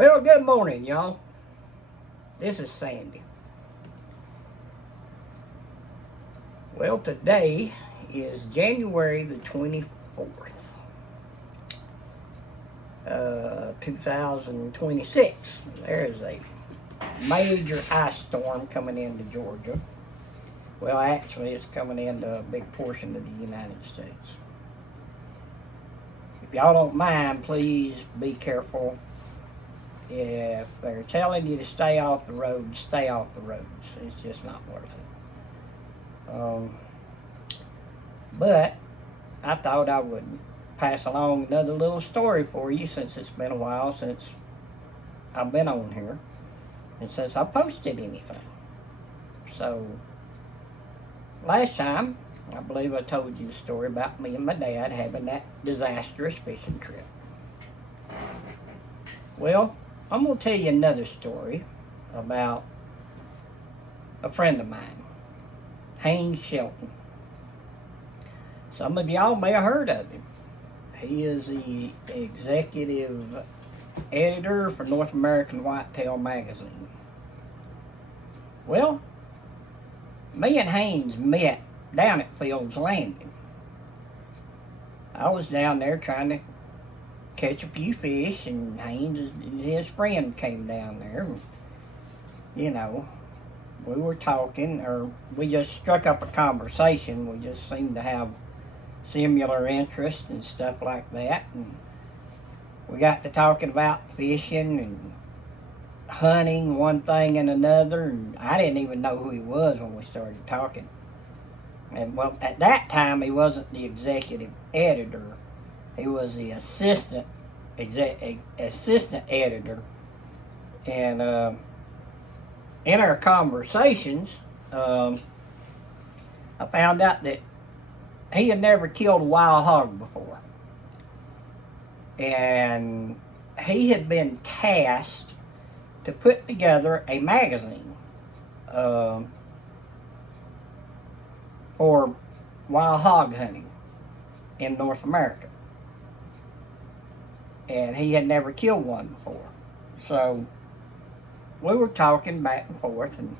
Well, good morning, y'all. This is Sandy. Well, today is January the 24th, 2026. There is a major ice storm coming into Georgia. Well, actually, it's coming into a big portion of the United States. If y'all don't mind, please be careful. If they're telling you to stay off the roads, stay off the roads. It's just not worth it. But I thought I would pass along another little story for you, since it's been a while since I've been on here and since I posted anything. So last time, I believe I told you the story about me and my dad having that disastrous fishing trip. Well, I'm going to tell you another story about a friend of mine, Haynes Shelton. Some of y'all may have heard of him. He is the executive editor for North American Whitetail magazine. Well, me and Haynes met down at Fields Landing. I was down there trying to catch a few fish, and Haynes and his friend came down there. You know, we were talking, or we just struck up a conversation. We just seemed to have similar interests and stuff like that, and we got to talking about fishing and hunting, one thing and another, and I didn't even know who he was when we started talking. And well, at that time, he wasn't the executive editor. He was the assistant editor. And in our conversations, I found out that he had never killed a wild hog before. And he had been tasked to put together a magazine for wild hog hunting in North America. And he had never killed one before. So we were talking back and forth, and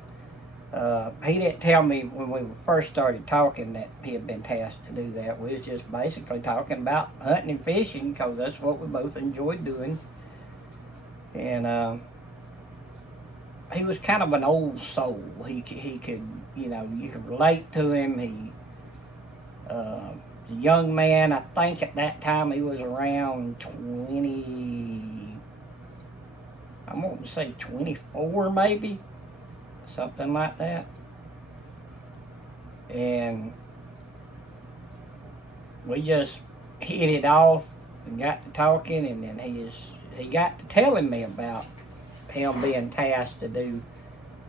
he didn't tell me when we first started talking that he had been tasked to do that. We was just basically talking about hunting and fishing, because that's what we both enjoyed doing. And he was kind of an old soul. He could, you know, you could relate to him. He a young man. I think at that time he was around 20, I'm going to say 24 maybe, something like that. And we just hit it off and got to talking, and then he got to telling me about him being tasked to do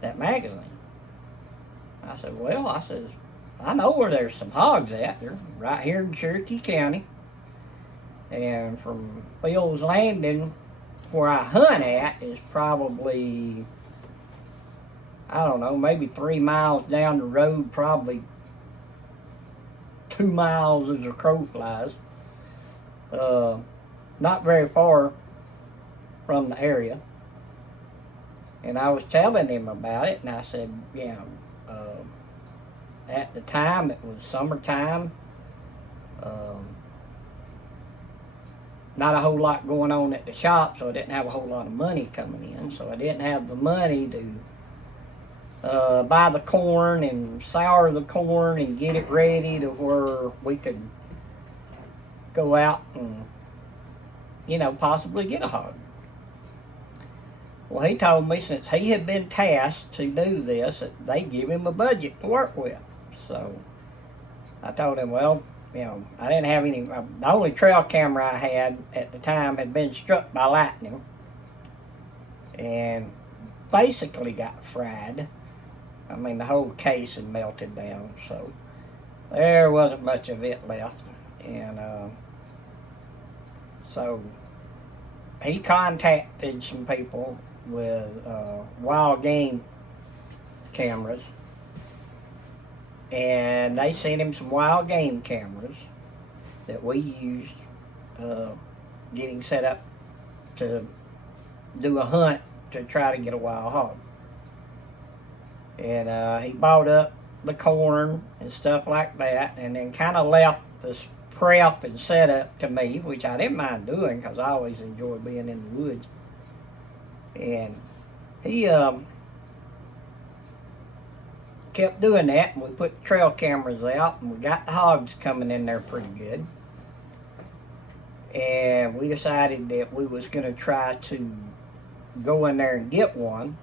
that magazine. I said, well, I know where there's some hogs at. They're right here in Cherokee County. And from Fields Landing, where I hunt at, is probably, I don't know, maybe 3 miles down the road, probably 2 miles as a crow flies. Not very far from the area. And I was telling him about it, and I said, you know, at the time, it was summertime. Not a whole lot going on at the shop, so I didn't have a whole lot of money coming in. So I didn't have the money to buy the corn and sour the corn and get it ready to where we could go out and, you know, possibly get a hog. Well, he told me since he had been tasked to do this, that they give him a budget to work with. So I told him, well, you know, I didn't have any, the only trail camera I had at the time had been struck by lightning and basically got fried. I mean, the whole case had melted down, so there wasn't much of it left. And so he contacted some people with wild game cameras, and they sent him some wild game cameras that we used getting set up to do a hunt to try to get a wild hog. And he bought up the corn and stuff like that, and then kind of left this prep and setup to me, which I didn't mind doing because I always enjoy being in the woods. And he kept doing that, and we put trail cameras out, and we got the hogs coming in there pretty good. And we decided that we was going to try to go in there and get one.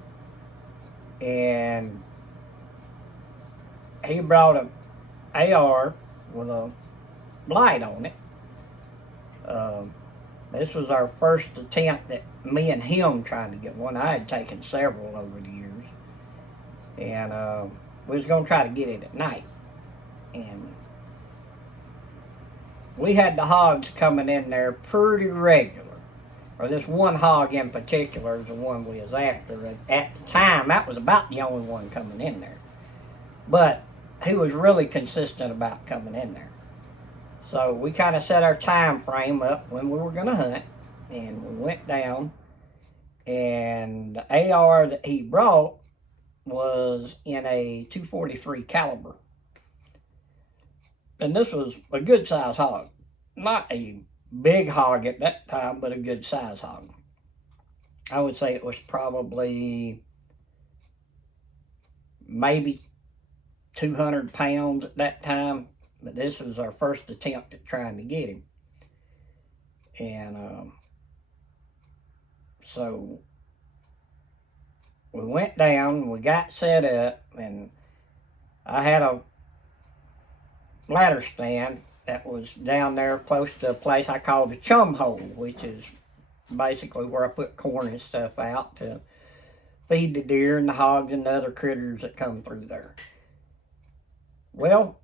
And he brought a AR with a light on it. This was our first attempt at me and him trying to get one. I had taken several over the years. And we was going to try to get it at night. And we had the hogs coming in there pretty regular. Or this one hog in particular is the one we was after. At the time, that was about the only one coming in there. But he was really consistent about coming in there. So we kind of set our time frame up when we were going to hunt. And we went down. And the AR that he brought was in a .243 caliber. And this was a good size hog. Not a big hog at that time, but a good size hog. I would say it was probably maybe 200 pounds at that time. But this was our first attempt at trying to get him. And so we went down, we got set up, and I had a ladder stand that was down there close to a place I call the chum hole, which is basically where I put corn and stuff out to feed the deer and the hogs and the other critters that come through there. Well,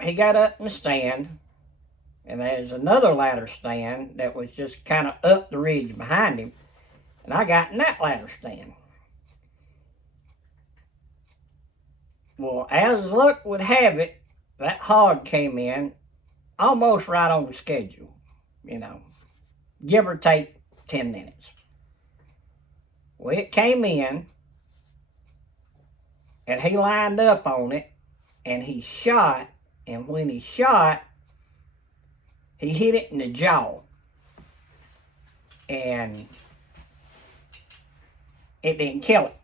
he got up in the stand, and there's another ladder stand that was just kind of up the ridge behind him, and I got in that ladder stand. Well, as luck would have it, that hog came in almost right on schedule, give or take 10 minutes. Well, it came in, and he lined up on it, and he shot, and when he shot, he hit it in the jaw. And it didn't kill it.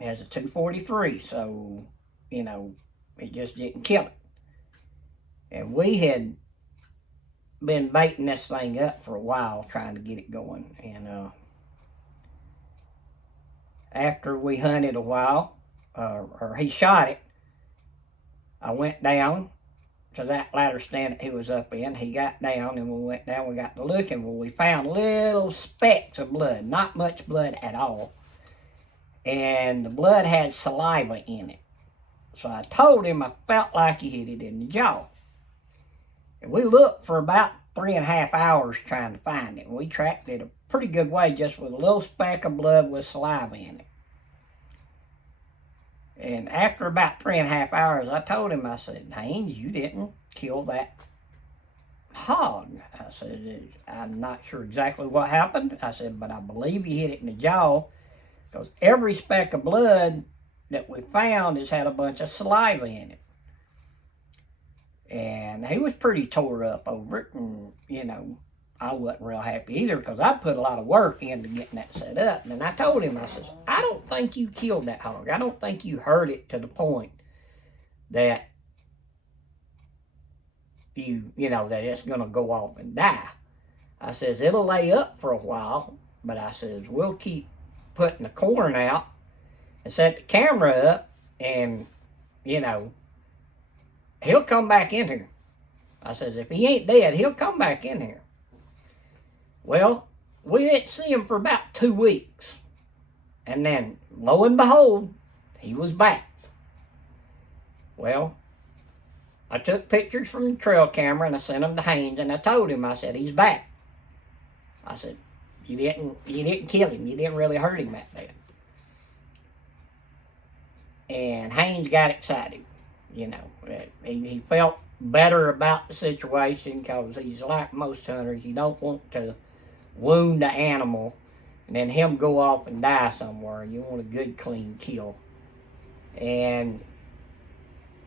It was a .243, so, it just didn't kill it. And we had been baiting this thing up for a while, trying to get it going. And after we hunted a while, or he shot it, I went down to that ladder stand that he was up in. He got down, and we went down, we got to looking. Well, we found little specks of blood, not much blood at all. And the blood had saliva in it. So I told him I felt like he hit it in the jaw. And we looked for about 3.5 hours trying to find it. And we tracked it a pretty good way just with a little speck of blood with saliva in it. And after about 3.5 hours, I told him, I said, Haynes, you didn't kill that hog. I said, I'm not sure exactly what happened. I said, but I believe you hit it in the jaw, because every speck of blood that we found has had a bunch of saliva in it. And he was pretty tore up over it. And, I wasn't real happy either, because I put a lot of work into getting that set up. And I told him, I said, I don't think you killed that hog. I don't think you hurt it to the point that that it's going to go off and die. I says, it'll lay up for a while, but I says, we'll keep putting the corn out and set the camera up, and, he'll come back in here. I says, if he ain't dead, he'll come back in here. Well, we didn't see him for about 2 weeks. And then, lo and behold, he was back. Well, I took pictures from the trail camera and I sent them to Haynes, and I told him, I said, he's back. I said, you didn't kill him. You didn't really hurt him that bad. And Haynes got excited. He felt better about the situation, because he's like most hunters. You don't want to wound the animal and then him go off and die somewhere. You want a good, clean kill. And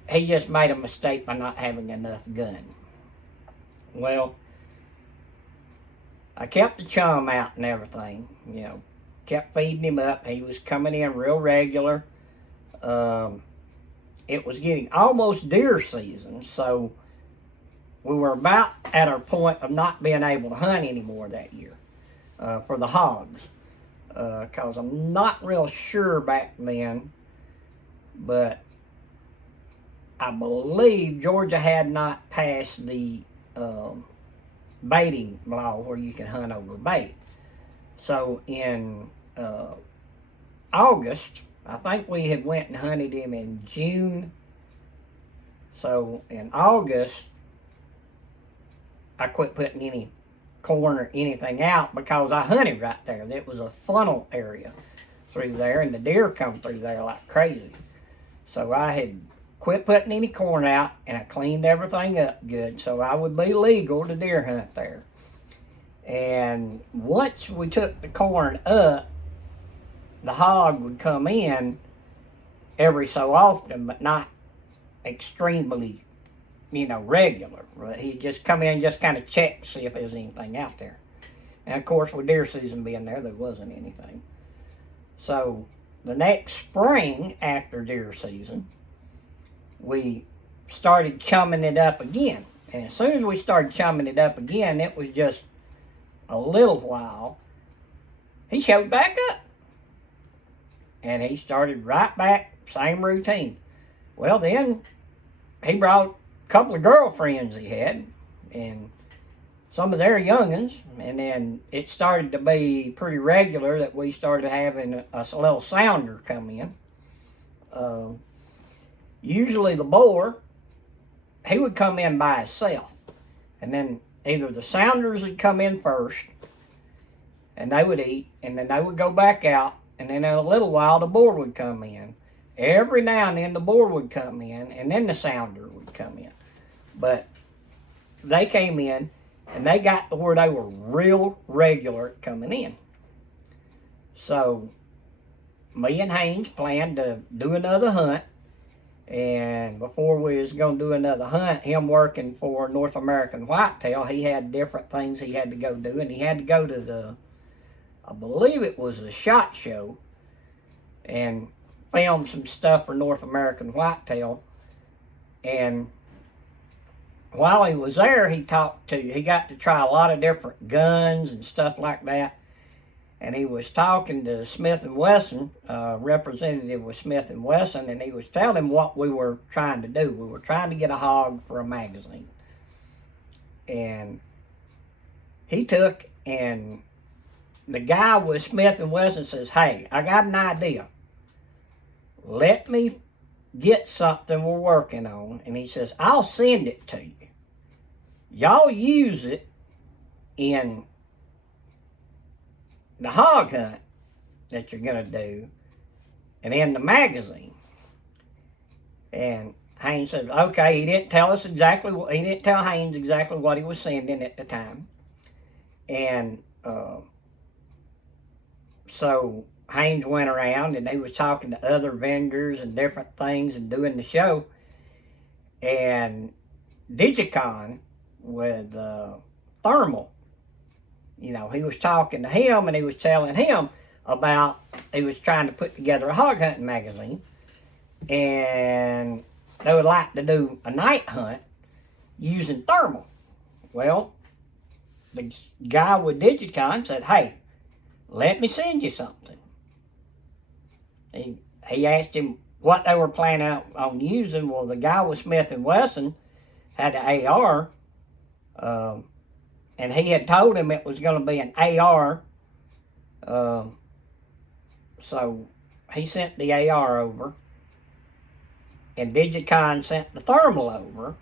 he just made a mistake by not having enough gun. Well, I kept the chum out and everything, kept feeding him up. He was coming in real regular. It was getting almost deer season, so we were about at our point of not being able to hunt anymore that year for the hogs. Because I'm not real sure back then, but I believe Georgia had not passed the baiting law where you can hunt over bait. So in August, I think we had went and hunted him in June. So in August, I quit putting any corn or anything out because I hunted right there. It was a funnel area through there, and the deer come through there like crazy. So I had quit putting any corn out, and I cleaned everything up good so I would be legal to deer hunt there. And once we took the corn up, the hog would come in every so often, but not extremely, regular. Right? He'd just come in and just kind of check to see if there was anything out there. And of course, with deer season being there wasn't anything. So the next spring after deer season, we started chumming it up again. And as soon as we started chumming it up again, it was just a little while, he showed back up. And he started right back, same routine. Well, then he brought a couple of girlfriends he had, and some of their young'uns, and then it started to be pretty regular that we started having a little sounder come in. Usually the boar, he would come in by himself, and then either the sounders would come in first, and they would eat, and then they would go back out, and then in a little while the boar would come in. Every now and then the boar would come in, and then the sounder would come in. But they came in, and they got to where they were real regular coming in. So me and Haynes planned to do another hunt. And before we was going to do another hunt, him working for North American Whitetail, he had different things he had to go do. And he had to go to I believe it was the SHOT Show, and film some stuff for North American Whitetail. And while he was there, he got to try a lot of different guns and stuff like that. And he was talking to Smith & Wesson, representative with Smith & Wesson, and he was telling him what we were trying to do. We were trying to get a hog for a magazine. And he took, and the guy with Smith & Wesson says, "Hey, I got an idea. Let me get something we're working on." And he says, "I'll send it to you. Y'all use it in the hog hunt that you're going to do and in the magazine." And Haynes said, okay. He didn't tell Haynes exactly what he was sending at the time. And so Haynes went around and he was talking to other vendors and different things and doing the show. And Digicon with Thermal, he was talking to him, and he was telling him about, he was trying to put together a hog hunting magazine, and they would like to do a night hunt using thermal. Well, the guy with Digicon said, "Hey, let me send you something." He asked him what they were planning on using. Well, the guy with Smith & Wesson had an AR, and he had told him it was going to be an AR. So he sent the AR over, and Digicon sent the thermal over,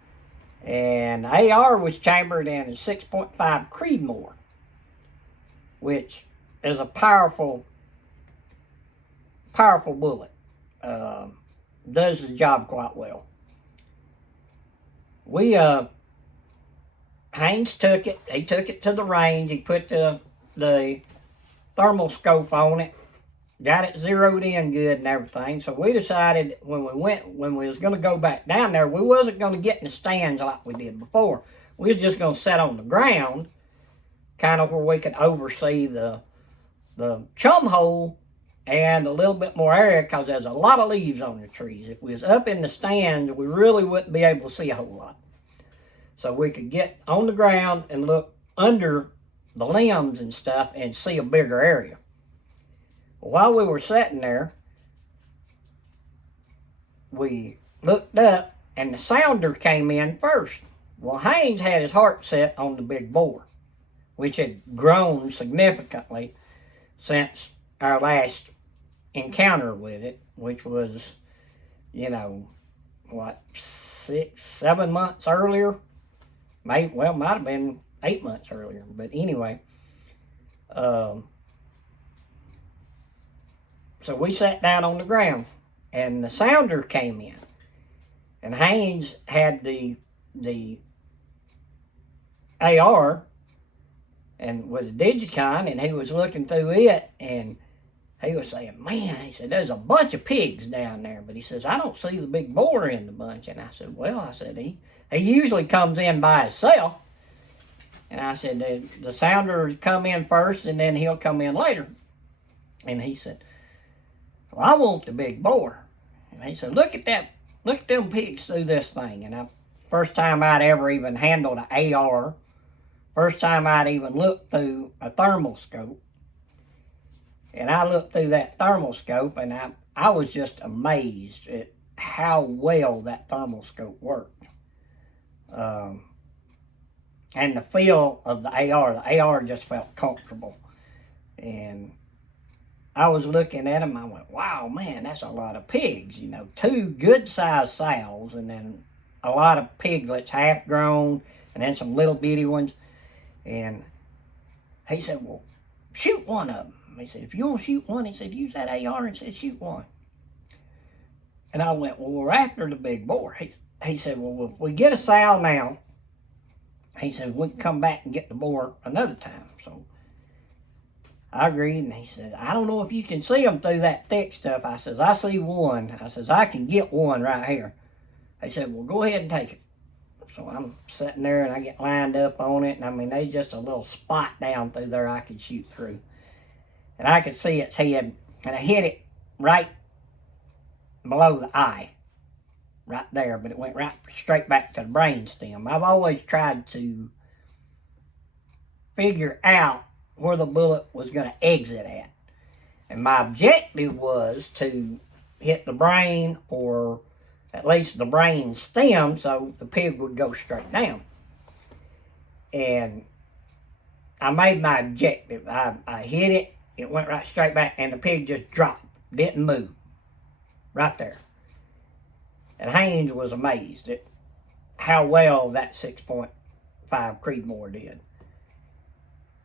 and the AR was chambered in a 6.5 Creedmoor, which is a powerful bullet. Does the job quite well. Haynes took it. He took it to the range. He put the the thermal scope on it, got it zeroed in good and everything. So we decided when we was going to go back down there, we wasn't going to get in the stands like we did before. We was just going to sit on the ground, kind of where we could oversee the chum hole and a little bit more area, because there's a lot of leaves on the trees. If we was up in the stands, we really wouldn't be able to see a whole lot. So we could get on the ground and look under the limbs and stuff and see a bigger area. While we were sitting there, we looked up and the sounder came in first. Well, Haynes had his heart set on the big boar, which had grown significantly since our last encounter with it, which was, you know, what, 6, 7 months earlier? Might have been 8 months earlier. But anyway, so we sat down on the ground, and the sounder came in, and Haynes had the AR and with a Digicon, and he was looking through it, and he was saying, man, he said, there's a bunch of pigs down there, but he says, I don't see the big boar in the bunch. And I said, well, I said, he usually comes in by himself. And I said, the sounder come in first, and then he'll come in later. And he said, well, I want the big boar. And he said, look at them pigs through this thing. And first time I'd ever even handled an AR, first time I'd even looked through a thermal scope. And I looked through that thermal scope, and I was just amazed at how well that thermal scope worked. And the feel of the AR just felt comfortable. And I was looking at them, I went, wow, man, that's a lot of pigs. 2 good-sized sows, and then a lot of piglets, half-grown, and then some little bitty ones. And he said, well, shoot one of them. He said, if you want to shoot one, he said, use that AR and said, shoot one. And I went, well, we're after the big boar. He said, well, if we get a sow now, he said, we can come back and get the boar another time. So I agreed, and he said, I don't know if you can see them through that thick stuff. I says, I see one. I says, I can get one right here. He said, well, go ahead and take it. So I'm sitting there, and I get lined up on it, and I mean, there's just a little spot down through there I could shoot through. And I could see its head, and I hit it right below the eye, right there, but it went right straight back to the brain stem. I've always tried to figure out where the bullet was going to exit at. And my objective was to hit the brain, or at least the brain stem, so the pig would go straight down. And I made my objective. I hit it. It went right straight back, and the pig just dropped, didn't move, right there. And Haynes was amazed at how well that 6.5 Creedmoor did.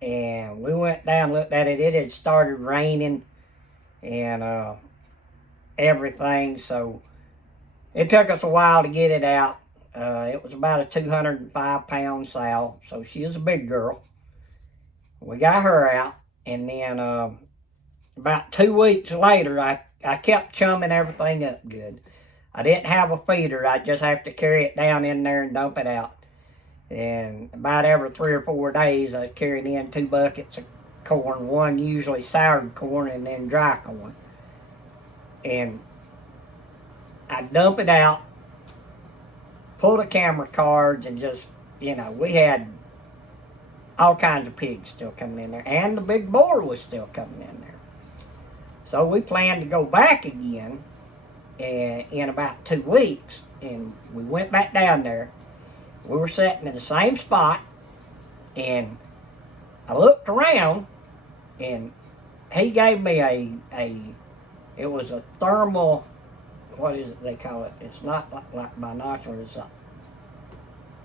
And we went down, looked at it. It had started raining and everything, so it took us a while to get it out. It was about a 205-pound sow, so she is a big girl. We got her out. And then about 2 weeks later, I kept chumming everything up good. I didn't have a feeder. I just have to carry it down in there and dump it out. And about every 3 or 4 days, I carried in 2 buckets of corn, one usually soured corn and then dry corn. And I dump it out, pull the camera cards, and just, we had all kinds of pigs still coming in there, and the big boar was still coming in there. So we planned to go back again in about 2 weeks, and we went back down there. We were sitting in the same spot, and I looked around, and he gave me it was a thermal, what is it they call it? It's not like binocular, it's a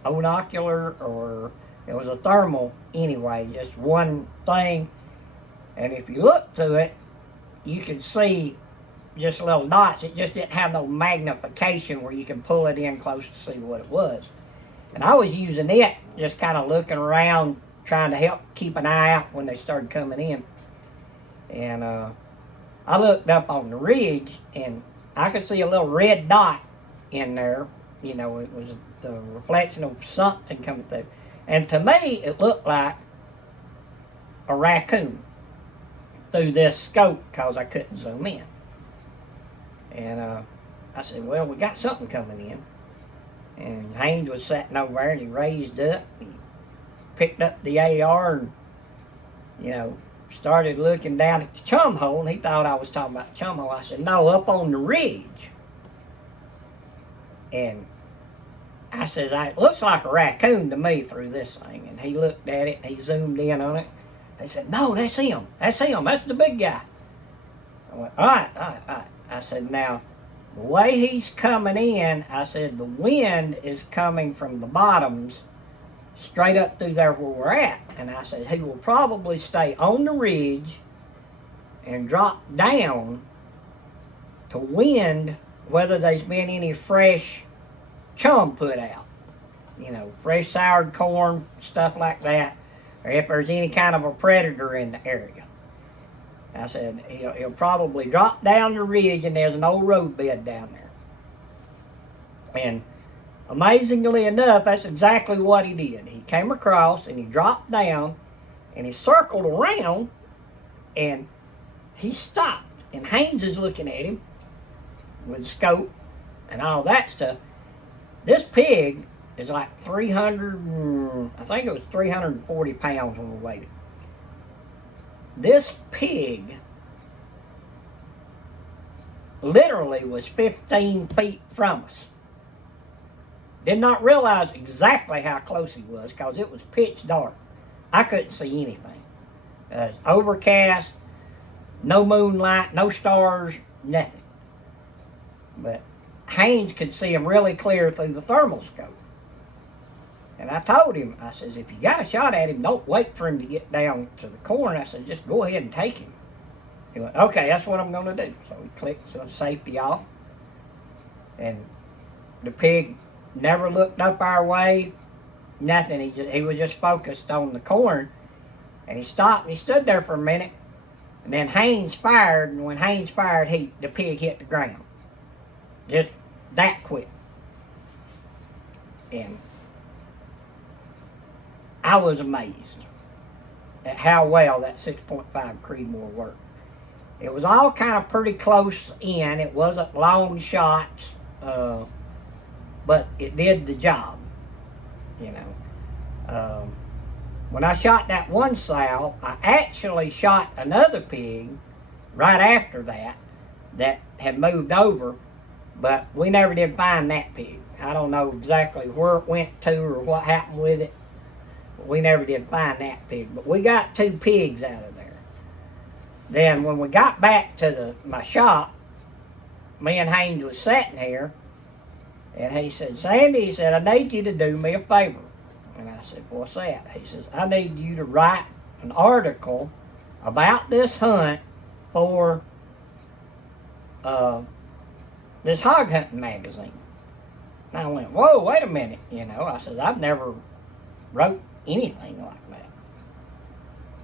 onocular, or it was a thermal anyway, just one thing. And if you look to it, you can see just little dots. It just didn't have no magnification where you can pull it in close to see what it was. And I was using it, just kind of looking around trying to help keep an eye out when they started coming in. And I looked up on the ridge, and I could see a little red dot in there. You know, it was the reflection of something coming through. And to me, it looked like a raccoon through this scope because I couldn't zoom in. And I said, well, we got something coming in. And Haynes was sitting over there, and he raised up and picked up the AR and, you know, started looking down at the chum hole, and he thought I was talking about the chum hole. I said, no, up on the ridge. And I says, it looks like a raccoon to me through this thing. And he looked at it, and he zoomed in on it. They said, no, that's him. That's him. That's the big guy. I went, all right. I said, now, the way he's coming in, I said, the wind is coming from the bottoms straight up through there where we're at. And I said, he will probably stay on the ridge and drop down to wind whether there's been any fresh chum put out. You know, fresh soured corn, stuff like that. Or if there's any kind of a predator in the area. I said, he'll probably drop down the ridge, and there's an old road bed down there. And amazingly enough, that's exactly what he did. He came across, and he dropped down, and he circled around, and he stopped. And Haynes is looking at him with the scope and all that stuff. This pig is like 340 pounds when we weighed it. This pig literally was 15 feet from us. Did not realize exactly how close he was because it was pitch dark. I couldn't see anything. It was overcast, no moonlight, no stars, nothing. But Haynes could see him really clear through the thermal scope. And I told him, I says, if you got a shot at him, don't wait for him to get down to the corn. I said, just go ahead and take him. He went, okay, that's what I'm going to do. So we clicked the safety off. And the pig never looked up our way, nothing. He was just focused on the corn. And he stopped and he stood there for a minute. And then Haynes fired. And when Haynes fired, the pig hit the ground. Just that quick. And I was amazed at how well that 6.5 Creedmoor worked. It was all kind of pretty close in. It wasn't long shots, but it did the job, you know. When I shot that one sow, I actually shot another pig right after that had moved over, but we never did find that pig. I don't know exactly where it went to or what happened with it. We never did find that pig, but we got 2 pigs out of there. Then when we got back to my shop, me and Haynes was sitting here, and he said, Sandy, he said, I need you to do me a favor. And I said, what's that? He says, I need you to write an article about this hunt for this hog hunting magazine. And I went, whoa, wait a minute, you know. I said, I've never wrote anything like that.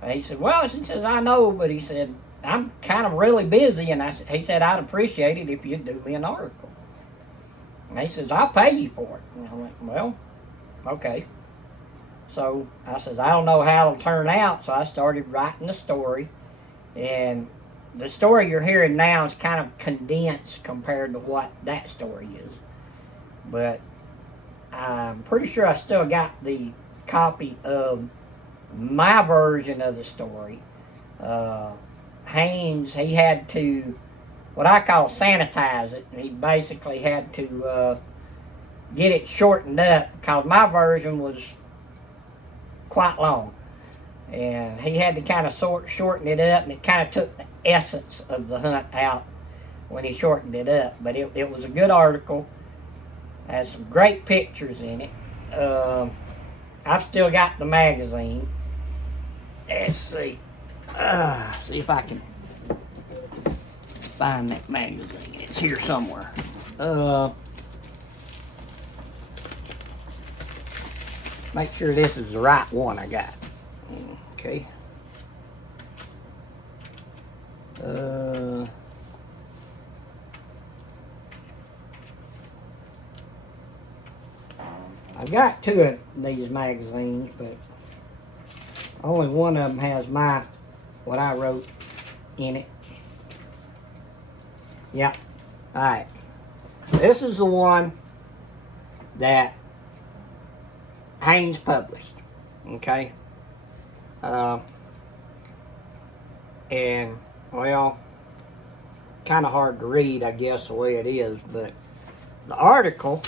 And he said, well, he says, I know, but he said, I'm kind of really busy, and he said, I'd appreciate it if you'd do me an article. And he says, I'll pay you for it. And I went, well, okay. So I says, I don't know how it'll turn out, so I started writing the story. And the story you're hearing now is kind of condensed compared to what that story is. But I'm pretty sure I still got the copy of my version of the story. Haynes, he had to, what I call sanitize it. He basically had to get it shortened up because my version was quite long. And he had to kind of shorten it up, and it kind of took the essence of the hunt out when he shortened it up. But it was a good article. It has some great pictures in it. I've still got the magazine. Let's see. See if I can find that magazine. It's here somewhere. Make sure this is the right one I got. Okay. I got two of these magazines, but only one of them has what I wrote in it. Yep. Alright. This is the one that Haynes published. Okay. And, well, kind of hard to read, I guess, the way it is, but the article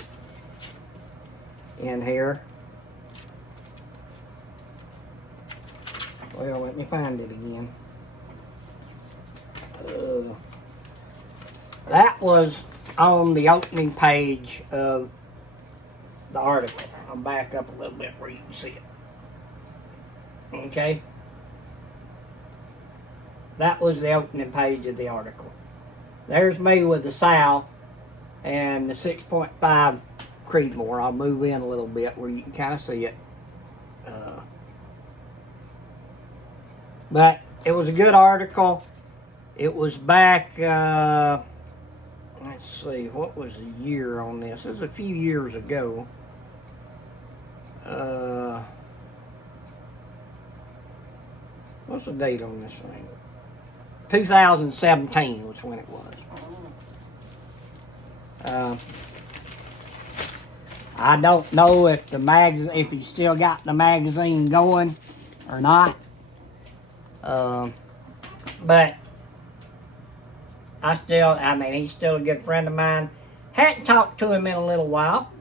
in here, well, let me find it again. That was on the opening page of the article. I'll back up a little bit where you can see it. Okay? That was the opening page of the article. There's me with the sow and the 6.5 Creedmoor. I'll move in a little bit where you can kind of see it. But it was a good article. It was back, let's see, what was the year on this? It was a few years ago. What's the date on this thing? 2017 was when it was. I don't know if the magazine, if he still got the magazine going or not. But he's still a good friend of mine. Hadn't talked to him in a little while.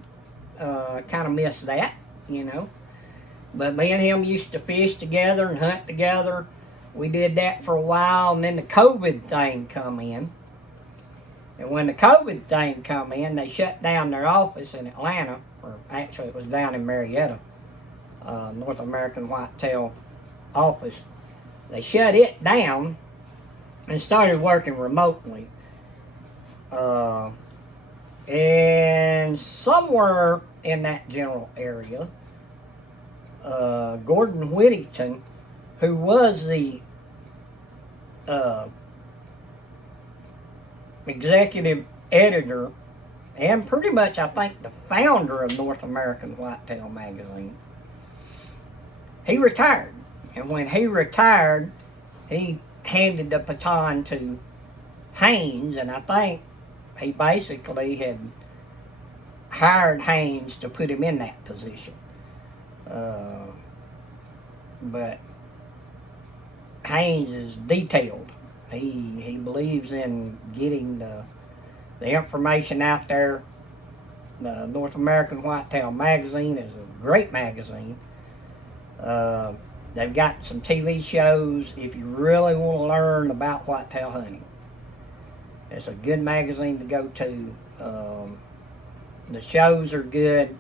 Kind of missed that, you know. But me and him used to fish together and hunt together. We did that for a while, and then the COVID thing come in. And when the COVID thing come in, they shut down their office in Atlanta, or actually it was down in Marietta, North American Whitetail office. They shut it down and started working remotely. And somewhere in that general area, Gordon Whittington, who was the executive editor and pretty much, I think, the founder of North American Whitetail magazine, he retired. And when he retired, he handed the baton to Haynes, and I think he basically had hired Haynes to put him in that position. But Haynes is detailed. He believes in getting the information out there. The North American Whitetail magazine is a great magazine. They've got some TV shows if you really want to learn about whitetail hunting. It's a good magazine to go to. The shows are good.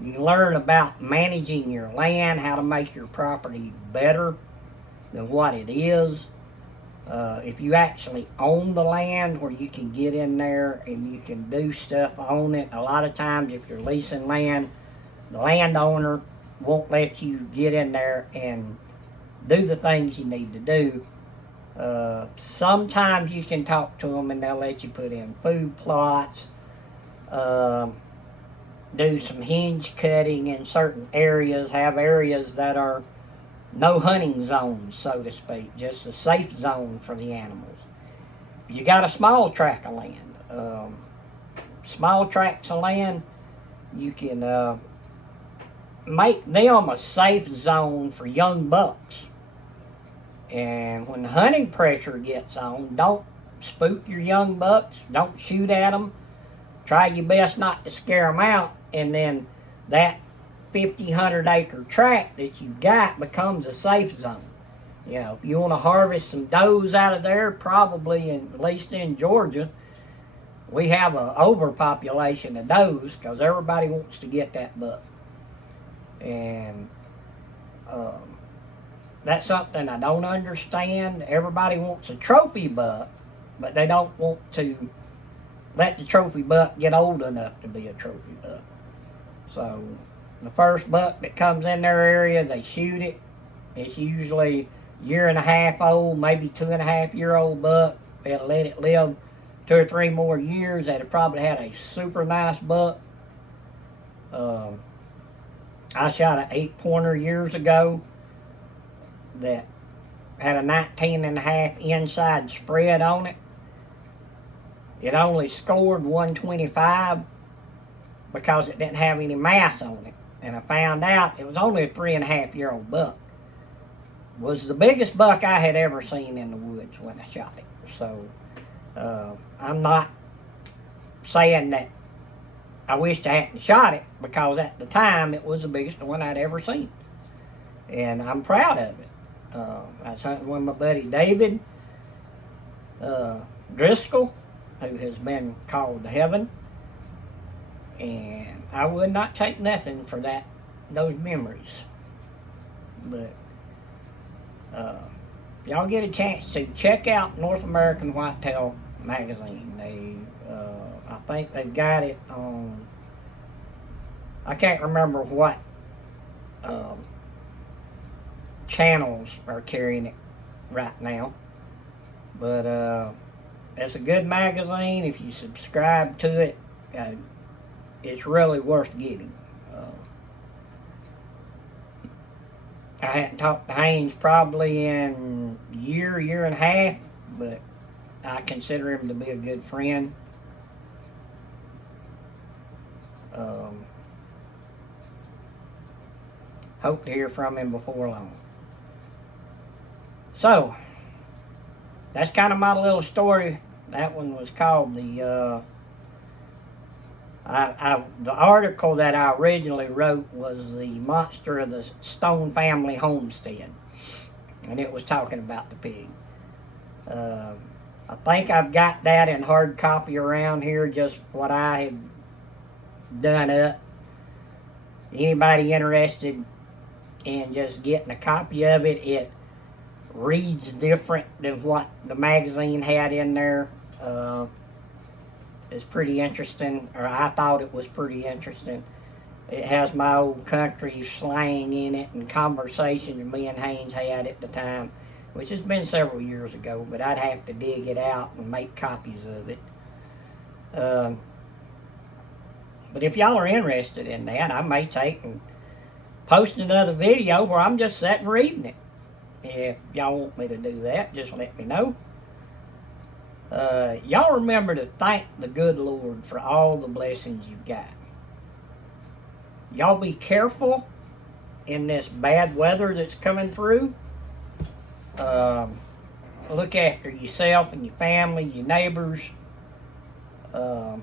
You can learn about managing your land, how to make your property better than what it is. If you actually own the land, where you can get in there and you can do stuff on it. A lot of times if you're leasing land, the landowner won't let you get in there and do the things you need to do. Sometimes you can talk to them and they'll let you put in food plots, do some hinge cutting in certain areas, have areas that are no hunting zones, so to speak, just a safe zone for the animals. If you got a small tract of land, small tracts of land, you can make them a safe zone for young bucks. And when the hunting pressure gets on, don't spook your young bucks, don't shoot at them. Try your best not to scare them out, and then that 100 acre tract that you got becomes a safe zone. You know, if you want to harvest some does out of there, probably, at least in Georgia, we have an overpopulation of does because everybody wants to get that buck. And that's something I don't understand. Everybody wants a trophy buck, but they don't want to let the trophy buck get old enough to be a trophy buck. So the first buck that comes in their area, they shoot it, It's usually year and a half old, maybe 2.5-year-old buck. They'll let it live 2 or 3 more years. They'd have probably had a super nice buck. I shot an 8-pointer years ago that had a 19.5 inside spread on it. It only scored 125 because it didn't have any mass on it. And I found out it was only a 3.5-year-old buck. It was the biggest buck I had ever seen in the woods when I shot it. So I'm not saying that I wished I hadn't shot it, because at the time it was the biggest one I'd ever seen. And I'm proud of it. I was hunting with my buddy David Driscoll, who has been called to heaven. And I would not take nothing for those memories. But y'all get a chance to check out North American Whitetail magazine. I think they've got it on, I can't remember what channels are carrying it right now, but it's a good magazine. If you subscribe to it, it's really worth getting. I hadn't talked to Haynes probably in year and a half, but I consider him to be a good friend. Hope to hear from him before long. So, that's kind of my little story. That one was called the article that I originally wrote was The Monster of the Stone Family Homestead. And it was talking about the pig. I think I've got that in hard copy around here, just what I had done up. Anybody interested in just getting a copy of it, it reads different than what the magazine had in there. It's pretty interesting, or I thought it was pretty interesting. It has my old country slang in it and conversations me and Haynes had at the time, which has been several years ago, but I'd have to dig it out and make copies of it. But if y'all are interested in that, I may take and post another video where I'm just sitting reading it. If y'all want me to do that, just let me know. Y'all remember to thank the good Lord for all the blessings you've got. Y'all be careful in this bad weather that's coming through. Look after yourself and your family, your neighbors. If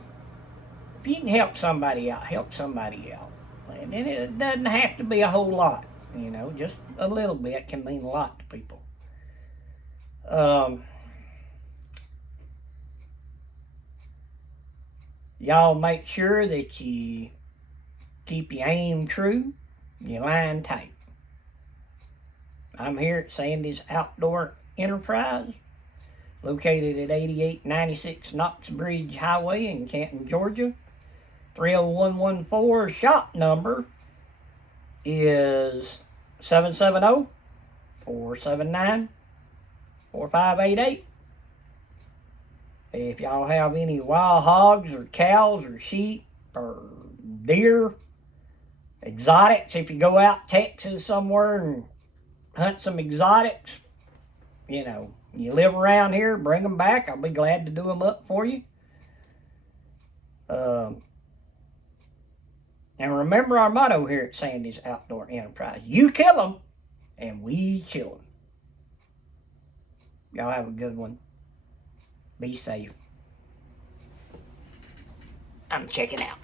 you can help somebody out, help somebody out. And it doesn't have to be a whole lot. You know, just a little bit can mean a lot to people. Y'all make sure that you keep your aim true, your line tight. I'm here at Sandy's Outdoor Enterprise, located at 8896 Knox Bridge Highway in Canton, Georgia. 30114. Shop number is 770-479-4588. If y'all have any wild hogs or cows or sheep or deer, exotics, if you go out Texas somewhere and hunt some exotics, you know, you live around here, bring them back. I'll be glad to do them up for you. And remember our motto here at Sandy's Outdoor Enterprise. You kill them, and we chill them. Y'all have a good one. Be safe. I'm checking out.